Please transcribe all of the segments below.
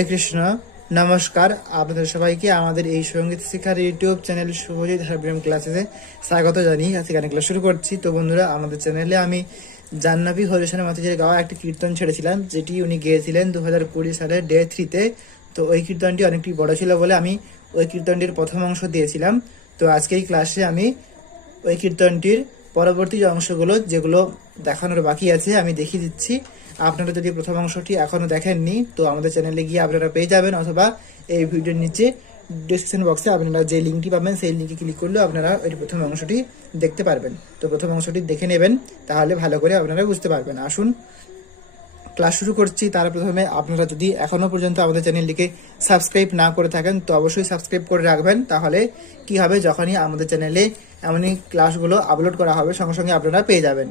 হরে কৃষ্ণ। নমস্কার আপনাদের সবাইকে আমাদের এই সঙ্গীত শিক্ষার ইউটিউব চ্যানেল শুভজিৎ হারব্রেম ক্লাসেসে স্বাগত জানিয়ে আজকে গানের ক্লাস শুরু করছি। তো বন্ধুরা, আমাদের চ্যানেলে আমি জাহ্নবী হরিশনের মাতাজির গাওয়া একটি কীর্তন ছেড়েছিলাম, যেটি উনি গেয়েছিলেন 2020 সালের ডে 3-তে। তো ওই কীর্তনটি অনেকটি বড় ছিল বলে আমি ওই কীর্তনটির প্রথম অংশ দিয়েছিলাম। তো আজকে এই ক্লাসে আমি ওই কীর্তনটির পরবর্তী যে অংশগুলো যেগুলো দেখানোর বাকি আছে আমি দেখিয়ে দিচ্ছি। আপনারা যদি প্রথম অংশটি এখনো দেখেননি তো আমাদের চ্যানেলে গিয়ে আপনারা পেয়ে যাবেন, অথবা এই ভিডিওর নিচে ডিসক্রিপশন বক্সে আপনারা যে লিঙ্কটি পাবেন সেই লিঙ্কে ক্লিক করলেও আপনারা ওই প্রথম অংশটি দেখতে পারবেন। তো প্রথম অংশটি দেখে নেবেন, তাহলে ভালো করে আপনারা বুঝতে পারবেন। আসুন ক্লাস শুরু করছি। তার প্রথমে আপনারা যদি এখনো পর্যন্ত আমাদের চ্যানেলটিকে সাবস্ক্রাইব না করে থাকেন তো অবশ্যই সাবস্ক্রাইব করে রাখবেন। তাহলে কি হবে, যখনই আমাদের চ্যানেলে এমনই ক্লাসগুলো আপলোড করা হবে সঙ্গে সঙ্গে আপনারা পেয়ে যাবেন।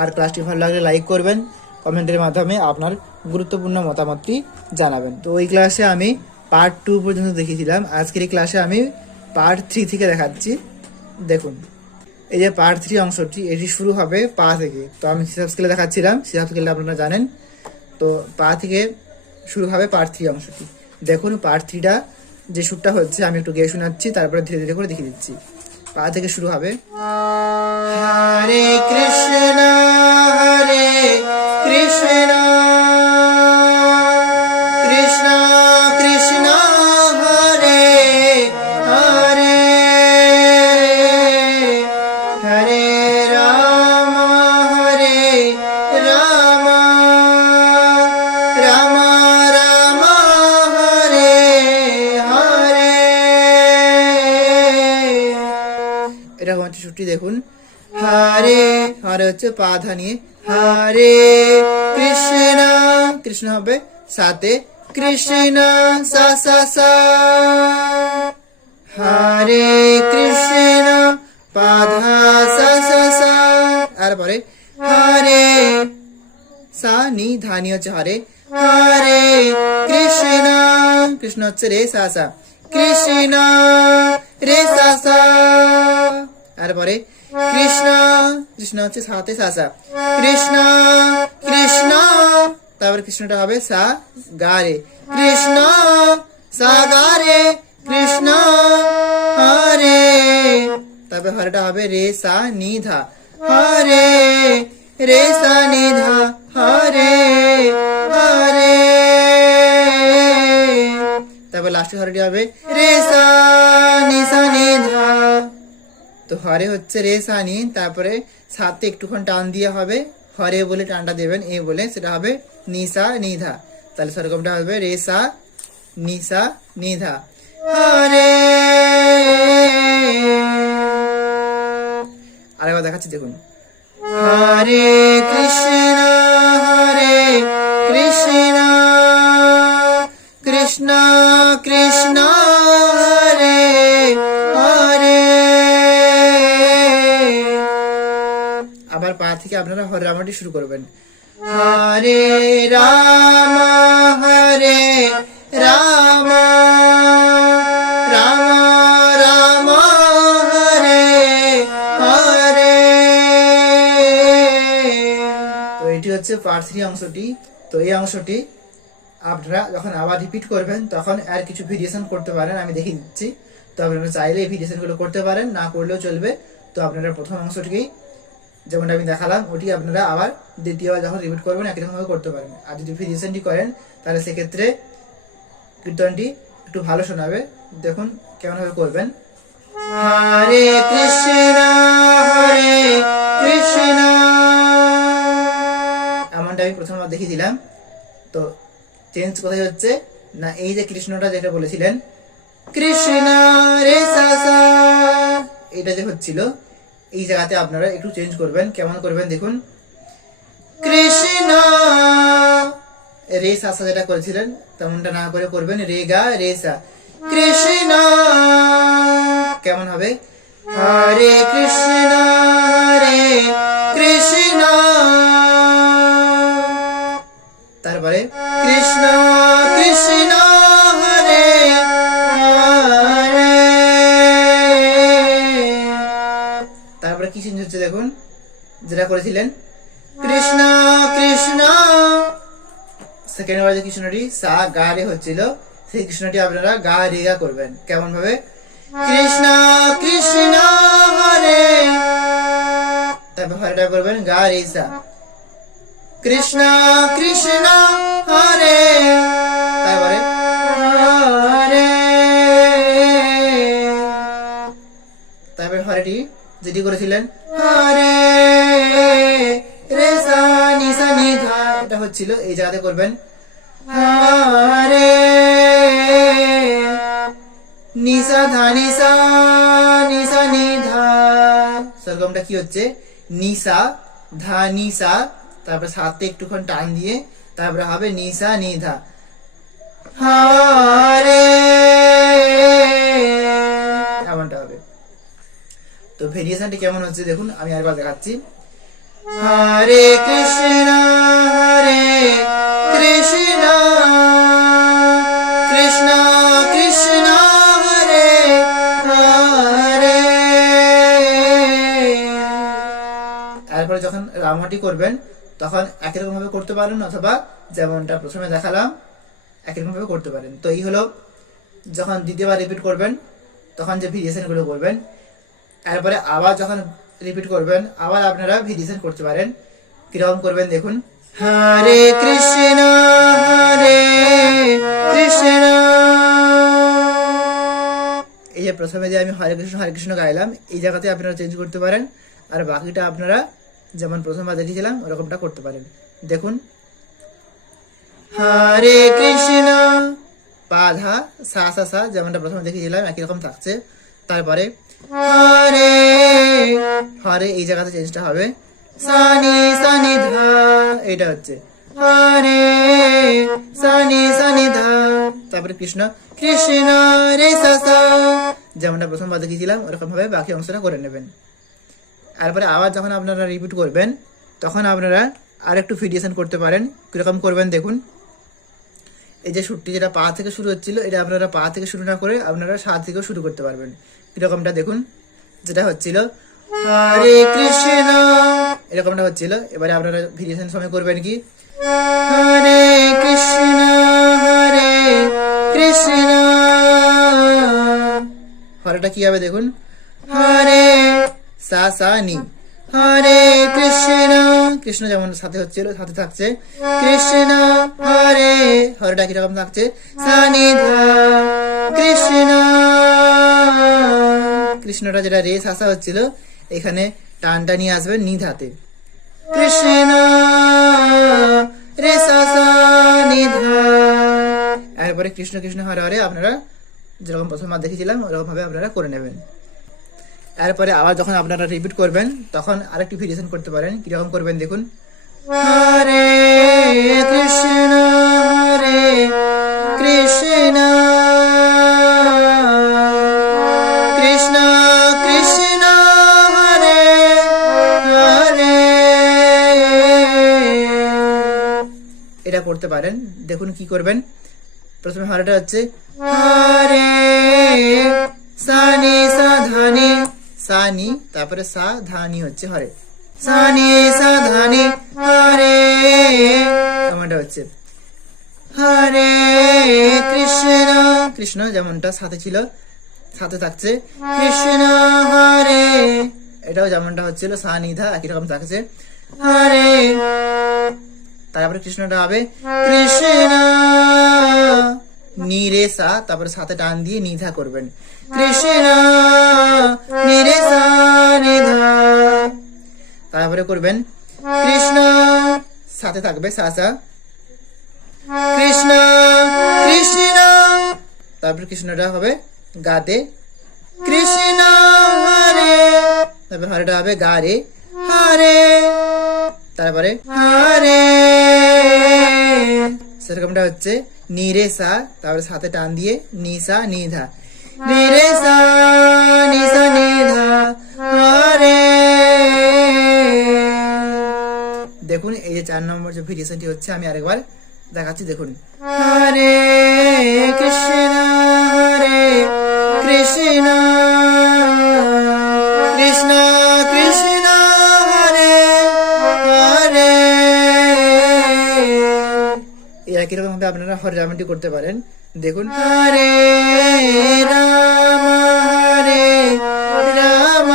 আর ক্লাসটি ভালো লাগলে লাইক করবেন, কমেন্টের মাধ্যমে আপনার গুরুত্বপূর্ণ মতামতটি জানাবেন। তো ওই ক্লাসে আমি পার্ট 2 পর্যন্ত দেখিয়েছিলাম। আজকের এই ক্লাসে আমি পার্ট 3 থেকে দেখাচ্ছি। দেখুন, এই যে পার্ট 3 অংশটি, এটি শুরু হবে পা থেকে। তো আমি হিসাব স্কেলে দেখাচ্ছিলাম, হিসাব স্কেলে আপনারা জানেন। তো পা থেকে শুরু হবে পার্ট 3 অংশটি। দেখুন পার্ট 3টা যে সুরটা হচ্ছে আমি একটু গেয়ে শোনাচ্ছি, তারপরে ধীরে ধীরে করে দেখিয়ে দিচ্ছি। পা থেকে শুরু হবে হরে কৃষ্ণ হরে কৃষ্ণ কৃষ্ণ কৃষ্ণ হরে হরে হরে রাম হরে রাম রাম রাম হরে হরে। এরকম একটা ছুটি দেখুন, হরে হরে হচ্ছে পা ধানিয়ে, হরে কৃষ্ণ কৃষ্ণ হবে সাথে, কৃষ্ণ সা সা সা, হরে কৃষ্ণ পাধা সা সা সা। তারপরে হরে সা নি ধানি হচ্ছে হরে, হরে কৃষ্ণ কৃষ্ণ হচ্ছে রে সা সা, কৃষ্ণ রে সা সা। তারপরে কৃষ্ণ কৃষ্ণ হচ্ছে সাথে সা সা, কৃষ্ণ কৃষ্ণ। তারপরে কৃষ্ণটা হবে সা গা রে, কৃষ্ণ সা গা রে কৃষ্ণ হরে। তারপরে হরেটা হবে রে সা নি ধা, হরে রে সা নি ধা হরে হরে। তারপর লাস্টের হরেটি হবে রে সা নি ধা। তো হরে হচ্ছে রে সা নি, তারপরে সাথে একটুক্ষণ টান দিয়ে হবে, হরে বলে টানটা দেবেন, এ বলে সেটা হবে নিসা নিধা। তাহলে সেরকমটা হবে রে সা নিসা নিধা হরে। আরেকবার দেখাচ্ছি দেখুন, হরে কৃষ্ণ কৃষ্ণ কৃষ্ণ হরে হরে। আবার পা থেকে আপনারা হরে রামটি শুরু করবেন, হরে রাম রাম রাম হরে হরে। তো এটি হচ্ছে পার্ট 3 অংশটি। তো এই অংশটি আপনারা যখন আবার রিপিট করবেন তখন আর কিছু ভেরিয়েশন করতে পারেন, আমি দেখিয়ে দিচ্ছি। তো আপনারা চাইলে এই ভেরিয়েশনগুলো করতে পারেন, না করলেও চলবে। তো আপনারা প্রথম অংশটিকেই যেমনটা আমি দেখালাম ওটি আপনারা আবার দ্বিতীয়বার যখন রিপিট করবেন একই রকমভাবে করতে পারেন। আর যদি ভেরিয়েশনটি করেন তাহলে সেক্ষেত্রে কীর্তনটি একটু ভালো শোনাবে। দেখুন কেমনভাবে করবেন, হরে কৃষ্ণ এমনটা আমি প্রথমবার দেখিয়ে দিলাম। তো চেঞ্জ কোথায় হচ্ছে না, এই যে কৃষ্ণটা যেটা বলেছিলেন কৃষ্ণ রে সা সা, এটা যে হচ্ছিল এই জায়গাতে আপনারা একটু চেঞ্জ করবেন। কেমন করবেন দেখুন, কৃষ্ণ রে সা সা যেটা করেছিলেন তেমনটা না করে করবেন রে গা রে সা, কৃষ্ণ। কেমন হবে, হরে কৃষ্ণ রে কৃষ্ণ, তারপরে কৃষ্ণ কৃষ্ণ হরে হরে। তারপরে কি চেঞ্জ হচ্ছে দেখুন, যেটা করেছিলেন কৃষ্ণ কৃষ্ণ সেকেন্ড বার যে কৃষ্ণটি সা গা রে হচ্ছিল সেই কৃষ্ণটি আপনারা গা রে গা করবেন। কেমন ভাবে? কৃষ্ণ কৃষ্ণ হরে, তারপর হরেটা করবেন গা রে সা, কৃষ্ণ কৃষ্ণ হরে, তারপরে হরে, তারপরে হরেটি যেটি করেছিলেন হরে রে সা নি সা নি ধা, এটা হচ্ছিল এই জায়গাতে করবেন হরে নি সা ধা নি সা নি সা নি ধা। সরগমটা কি হচ্ছে? নিসা ধা নিসা, তারপরে সাথে একটুক্ষণ টান দিয়ে তারপরে হবে নিসা নি ধা, হরে, এমনটা হবে। তো ভেরিয়েশনটি কেমন হচ্ছে দেখুন, আমি আরেকবার দেখাচ্ছি। হরে কৃষ্ণ হরে কৃষ্ণ কৃষ্ণ কৃষ্ণ হরে হরে। তারপরে যখন রামাটি করবেন তখন একই রকম ভাবে করতে পারেন, অথবা যেমনটা প্রথমে দেখালাম একই রকম ভাবে করতে পারেন। তো এই হলো যখন দ্বিতীয়বার রিপিট করবেন তখন যে ভেরিয়েশন গুলো করবেন। তারপরে আবার যখন রিপিট করবেন আবার আপনারা ভেরিয়েশন করতে পারেন। কিরকম করবেন দেখুন, হরে কৃষ্ণ হরে কৃষ্ণ, এই যে প্রথমে যে আমি হরে কৃষ্ণ গাইলাম এই জায়গাতে আপনারা চেঞ্জ করতে পারেন, আর বাকিটা আপনারা যেমন প্রথমবার দেখিয়েছিলাম ওরকমটা করতে পারেন। দেখুন, হরে কৃষ্ণ পা ধা সা সা সা, যেমনটা প্রথমে দেখিয়েছিলাম একই রকম থাকছে। তারপরে হরে হরে এই জায়গাতে চেঞ্জটা হবে সানি সানি ধা, এটা হচ্ছে হরে সানি সানি ধা। তারপরে কৃষ্ণ কৃষ্ণ রে সা সা, যেমনটা প্রথমবার দেখিয়েছিলাম ওরকম ভাবে বাকি অংশটা করে নেবেন। তারপরে আবার যখন আপনারা রিপিট করবেন তখন আপনারা আর একটু ভেরিয়েশন করতে পারেন। কিরকম করবেন দেখুন, এই যে সুরটি যেটা পা থেকে শুরু হচ্ছিল এটা আপনারা পা থেকে শুরু না করে আপনারা সা থেকেও শুরু করতে পারবেন। এরকমটা দেখুন, যেটা হচ্ছিল হরে কৃষ্ণ এরকমটা হচ্ছিল। এবারে আপনারা ভেরিয়েশন সময় করবেন কি, হরে কৃষ্ণ হরে কৃষ্ণ, হরেটা কি হবে দেখুন, হরে সা সা নি, হরে কৃষ্ণ কৃষ্ণ যেমন সাথে হচ্ছিল সাথে থাকছে কৃষ্ণ হরে, হরেটা কিরকম থাকছে সানি ধা কৃষ্ণ, কৃষ্ণটা যেটা রে সা সা হচ্ছিল এখানে টানটা নিয়ে আসবেন নি ধাতে, কৃষ্ণ রে সা সা নি ধা। এরপরে কৃষ্ণ কৃষ্ণ হরে হরে আপনারা যেরকম প্রথমবার দেখেছিলাম ওরকম ভাবে আপনারা করে নেবেন। এরপরে আবার যখন আপনারা রিপিট করবেন তখন আরেকটি ভেরিয়েশন করতে পারেন। কিরকম করবেন দেখুন, হরে কৃষ্ণ হরে কৃষ্ণ কৃষ্ণ কৃষ্ণ হরে হরে, এটা করতে পারেন। দেখুন কি করবেন, প্রথমে হরেটা হচ্ছে হরে সানি সা ধানি সানি, তারপরে সা ধানি হচ্ছে হরে, সানি সা ধানি হরে, এমনটা হচ্ছে হরে কৃষ্ণ কৃষ্ণ যেমনটা সাথে ছিল সাথে থাকছে কৃষ্ণ হরে, এটাও যেমনটা হচ্ছিল সা নি ধা একই রকম থাকছে হরে। তারপরে কৃষ্ণটা হবে কৃষ্ণ নি রে সা, তারপরে সাথে টান দিয়ে নিধা করবেন, কৃষ্ণ নি রে সা নি ধা। তারপরে করবেন কৃষ্ণ সাথে থাকবে সা সা, কৃষ্ণ কৃষ্ণ, তারপরে কৃষ্ণটা হবে গাতে কৃষ্ণ হরে, তারপরে হরেটা হবে গা রে হরে, তারপরে হরে, সেরকমটা হচ্ছে নি রে সা, তারপরে সাথে টান দিয়ে নি সা নি ধা, নি রে সা নি সা নি ধা হরে। দেখুন এই যে 4 নম্বর যে ভেরিয়েশনটি হচ্ছে আমি আরেকবার দেখাচ্ছি দেখুন, হরে কৃষ্ণ হরে কৃষ্ণ কৃষ্ণ কৃষ্ণ হরে হরে, এই একই আপনারা হরে রামটি করতে পারেন। দেখুন, হরে রাম হরে রাম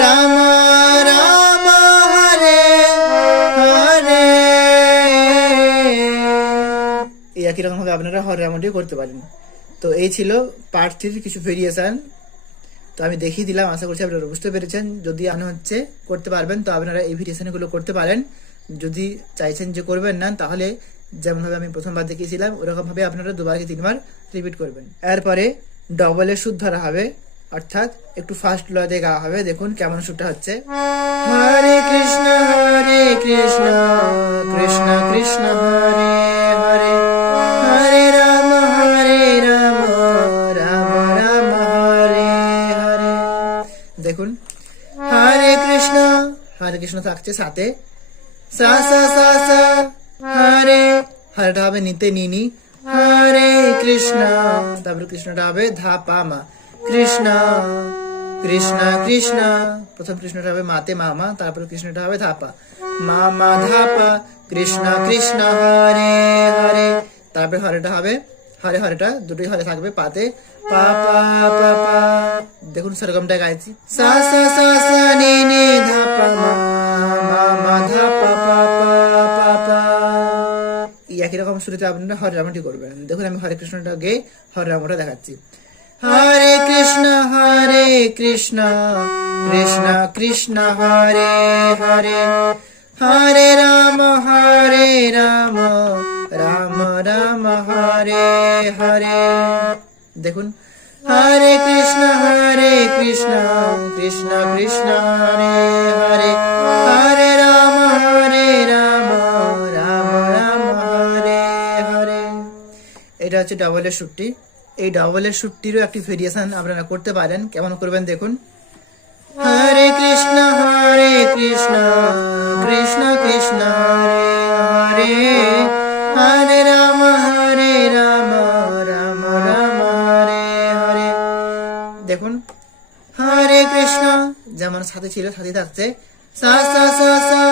রাম রাম হরে হরে, এই একই রকম ভাবে আপনারা হরে রামটি করতে পারেন। তো এই ছিল পার্ট 3 কিছু ভেরিয়েশন। তো আমি দেখিয়ে দিলাম, আশা করছি আপনারা বুঝতে পেরেছেন। যদি করতে পারবেন তো আপনারা এই ভেরিয়েশনগুলো করতে পারেন। যদি চাইছেন যে করবেন না, তাহলে যেমনভাবে আমি প্রথমবার দেখিয়েছিলাম ওরকম ভাবে আপনারা 2বার কি 3বার রিপিট করবেন। এরপরে ডবলের সুর ধরা হবে, অর্থাৎ একটু ফাস্ট লয়ে গাওয়া হবে। দেখুন কেমন সুরটা হচ্ছে, হরে কৃষ্ণ কৃষ্ণ কৃষ্ণ হরে হরে, হরে রাম রাম রাম হরে হরে। দেখুন হরে কৃষ্ণ থাকছে সাথে, সা সা সা সা, হরে হরেটা হবে নিতে নিনি, হরে কৃষ্ণ, তারপরে কৃষ্ণটা হবে ধা পা মা, কৃষ্ণ কৃষ্ণ কৃষ্ণ, প্রথম কৃষ্ণটা হবে মাতে মামা, তারপরে কৃষ্ণটা হবে ধাপা, মা মা ধাপা, কৃষ্ণ কৃষ্ণ হরে হরে, তারপরে হরেটা হবে হরেটা দুটোই হরে থাকবে পাতে, পা পা পা পা। দেখুন সেরকমটা গাইছি, সা সা সা সা নি নি ধাপা মা মা মা ধাপা পা পা পা পা। এই একই রকম শুরুতে আপনারা হরে রামটি করবেন। দেখুন আমি হরে কৃষ্ণটা গেয়ে হরে রামটা দেখাচ্ছি, হরে কৃষ্ণ কৃষ্ণ কৃষ্ণ হরে হরে, হরে রাম রাম রাম হরে হরে। দেখুন হরে কৃষ্ণ কৃষ্ণ কৃষ্ণ হরে হরে, হরে রাম রাম রাম হরে হরে। এটা হচ্ছে ডবলের সুরটি। এই ডবলের সুরটিরও একটি ভেরিয়েশন আপনারা করতে পারেন। কেমন করবেন দেখুন, হরে কৃষ্ণ কৃষ্ণ কৃষ্ণ হরে হরে, হরে রাম রাম রাম হরে হরে। দেখুন হরে কৃষ্ণ যেমন সাথে ছিল সাথে থাকছে, সা সা সা সা,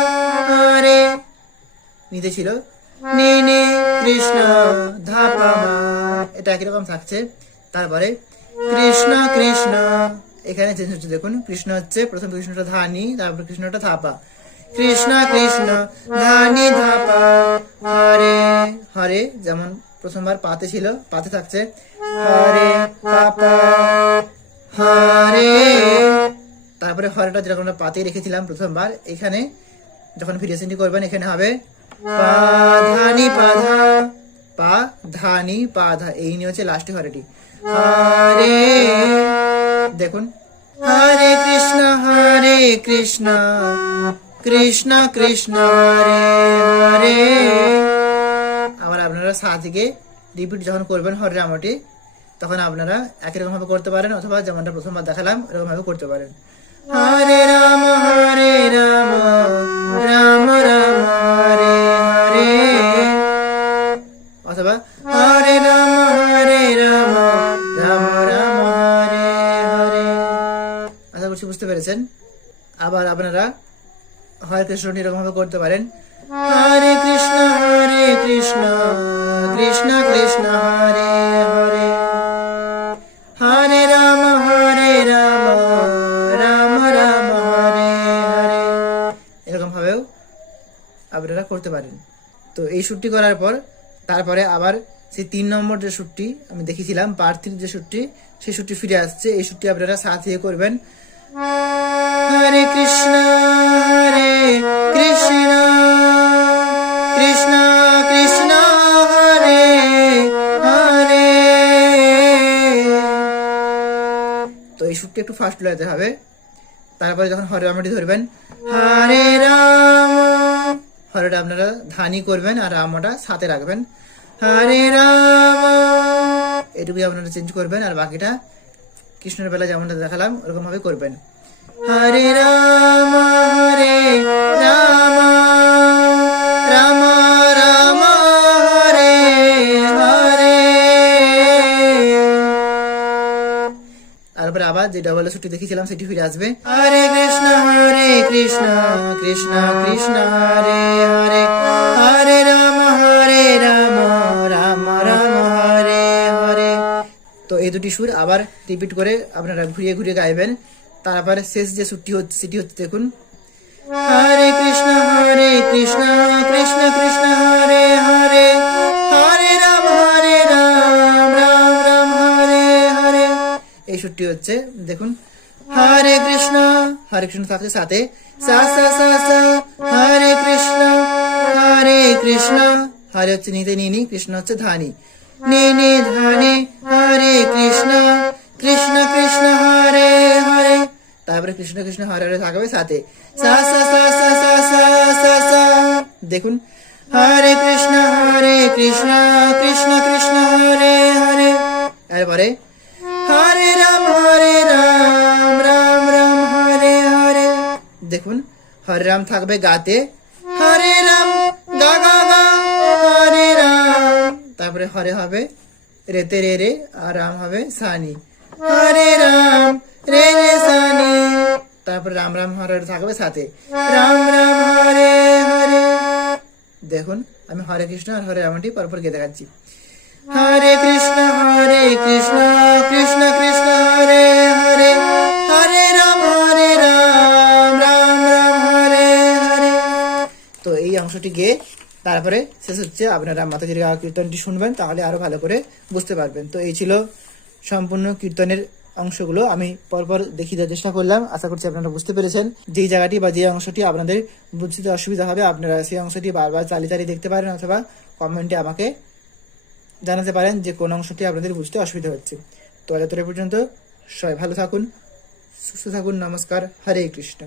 হরে নিতে ছিল নি নি, কৃষ্ণ ধাপা মা, এটা একই রকম থাকছে। তারপরে কৃষ্ণ কৃষ্ণ, এখানে চেঞ্জ হচ্ছে। দেখুন কৃষ্ণ হচ্ছে প্রথম কৃষ্ণটা ধানি, তারপর কৃষ্ণটা থাপা, কৃষ্ণ কৃষ্ণ ধানি ধাপা, হরে হরে যেমন প্রথমবার পাতে ছিল পাতে থাকছে, হরে পাপা হরে, তারপরে হরেটা যেরকম আমরা পাতে রেখেছিলাম প্রথমবার, এখানে যখন ভেরিয়েশনটি করবেন এখানে হবে পা ধানি পাধা, পা ধানি পাধা, এই নিয়ে হচ্ছে লাস্টে হরেটি, হরে। দেখুন হরে কৃষ্ণ কৃষ্ণ কৃষ্ণ হরে হরে। আবার আপনারা সাথে রিপিট যখন করবেন হরে রামটি, তখন আপনারা একই রকম ভাবে করতে পারেন, অথবা যেমনটা প্রথমবার দেখালাম এরকম ভাবে করতে পারেন, হরে রাম রাম রাম হরে হরে, অথবা হরে রাম রাম রাম হরে হরে। আশা করছি বুঝতে পেরেছেন। আবার আপনারা হরে কৃষ্ণ এরকম ভাবে করতে পারেন, হরে কৃষ্ণ কৃষ্ণ কৃষ্ণ হরে হরে, হরে রাম রাম রাম হরে হরে, এরকম ভাবেও আপনারা করতে পারেন। তো এই সুরটি করার পর তারপরে আবার সেই 3 নম্বর যে সুরটি আমি দেখিয়েছিলাম পার্ট 3 যে সুরটি, সেই সুরটি ফিরে আসছে। এই সুরটি আপনারা সাথে করবেন, হরে কৃষ্ণ কৃষ্ণ কৃষ্ণ হরে হরে। তো এই সুরটি একটু ফাস্ট লাগাতে হবে। তারপরে যখন হরে রামটি ধরবেন, হরে রাম, হরেটা আপনারা ধানি করবেন আর রামটা সাথে রাখবেন, হরে রাম, এটুকুই আপনারা চেঞ্জ করবেন। আর বাকিটা কৃষ্ণের বেলা যেমনটা দেখালাম ওরকম ভাবে করবেন, হরে রাম রাম রাম হরে হরে। তারপরে আবার যে ডবল সুরটি দেখেছিলাম সেটি ফিরে আসবে, হরে কৃষ্ণ কৃষ্ণ কৃষ্ণ হরে হরে, হরে রাম রাম রাম রাম হরে হরে। তো এই দুটি সুর আবার রিপিট করে আপনারা ঘুরিয়ে ঘুরিয়ে গাইবেন। তারপরে শেষ যে সুরটি হচ্ছে সেটি হচ্ছে দেখুন, হরে কৃষ্ণ কৃষ্ণ কৃষ্ণ হরে হরে, হরে রাম রাম রাম হরে হরে। এই সুরটি হচ্ছে দেখুন, হরে কৃষ্ণ থাকছে সাথে সা সা সা সা, হরে কৃষ্ণ হরে হচ্ছে নিতে নিনি, কৃষ্ণ হচ্ছে ধানি, নি নি ধানি, হরে কৃষ্ণ কৃষ্ণ কৃষ্ণ হরে হরে। তারপরে কৃষ্ণ কৃষ্ণ হরে হরে থাকবে সাথে সা সা সা সা সা সা সা সা। দেখুন, হরে কৃষ্ণ কৃষ্ণ কৃষ্ণ হরে হরে। এরপরে হরে রাম রাম রাম হরে হরে। দেখুন, হরে রাম থাকবে গাতে, হরে রাম গা গা গা, হরে রাম। তারপরে হরে হবে রেতে রে রে, আর রাম হবে সানি, হরে রাম রে রে সানি। তারপরে রাম রাম হরে হরে থাকবে সাথে রাম রাম হরে হরে। দেখুন, আমি হরে কৃষ্ণ আর হরে রামটি পরপর গিয়ে দেখাচ্ছি, হরে কৃষ্ণ কৃষ্ণ কৃষ্ণ হরে হরে, হরে রাম রাম রাম হরে হরে। তো এই অংশটি গিয়ে তারপরে শেষ হচ্ছে আপনারা মাতাজির গাওয়া কীর্তনটি শুনবেন, তাহলে আরো ভালো করে বুঝতে পারবেন। তো এই ছিল সম্পূর্ণ কীর্তনের অংশগুলো, আমি পরপর দেখিয়ে দেওয়ার চেষ্টা করলাম। আশা করছি আপনারা বুঝতে পেরেছেন। যেই জায়গাটি বা যে অংশটি আপনাদের বুঝতে অসুবিধা হবে, আপনারা সেই অংশটি বারবার চালিয়ে চালিয়ে দেখতে পারেন, অথবা কমেন্টে আমাকে জানাতে পারেন যে কোন অংশটি আপনাদের বুঝতে অসুবিধা হচ্ছে। তো এতটা পর্যন্ত সবাই ভালো থাকুন, সুস্থ থাকুন। নমস্কার, হরে কৃষ্ণ।